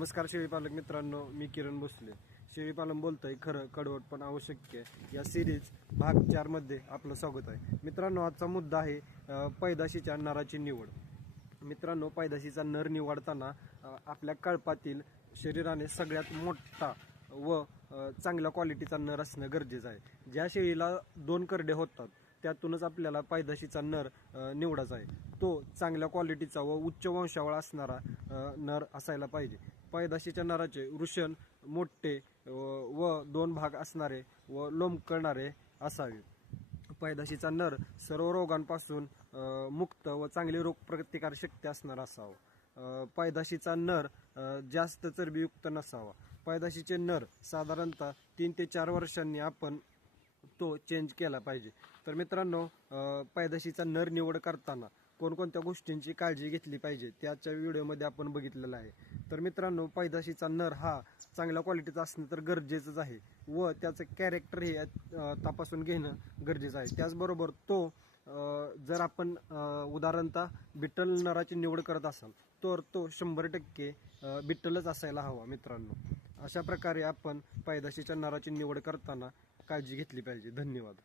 नमस्कार शेळीपालक मित्रांनो मी किरण भोसले. शेळीपालन बोलतंय खरं कडवट पण आवश्यक आहे. या सिरीज भाग चारमध्ये आपलं स्वागत आहे. मित्रांनो आजचा मुद्दा आहे पैदाशीच्या नराची निवड. मित्रांनो पैदाशीचा नर निवडताना आपल्या कळपातील शरीराने सगळ्यात मोठा व चांगल्या क्वालिटीचा नर असणं गरजेचं आहे. ज्या शेळीला दोन करडे होतात त्यातूनच आपल्याला पायदाशीचा नर निवडायचा आहे. तो चांगल्या क्वालिटीचा व उच्च वंशावळ असणारा नर असायला पाहिजे. पायदाशीच्या नराचे वृषण मोठे व दोन भाग असणारे व लोंबकळणारे असावे. पायदाशीचा नर सर्व रोगांपासून मुक्त व चांगली रोगप्रतिकार शक्ती असणारा असावा. पायदाशीचा नर जास्त चरबीयुक्त नसावा. पायदाशीचे नर साधारणतः तीन ते चार वर्षांनी आपण तो चेंज केला पाहिजे. तर मित्रांनो पायदशीचा नर निवड करताना कोणकोणत्या गोष्टींची काळजी घेतली पाहिजे त्याच्या व्हिडिओमध्ये आपण बघितलेलं आहे. तर मित्रांनो पैदाशीचा नर हा चांगल्या क्वालिटीचा असणं तर गरजेचंच आहे व त्याचं कॅरेक्टर हे तपासून घेणं गरजेचं आहे. त्याचबरोबर तो जर आपण उदाहरणतः बिट्टल नराची निवड करत असाल तर तो शंभर टक्के बिट्टलच असायला हवा मित्रांनो. अशा प्रकारे आपण पायदशीच्या नराची निवड करताना काळजी घेतली पाहिजे. धन्यवाद.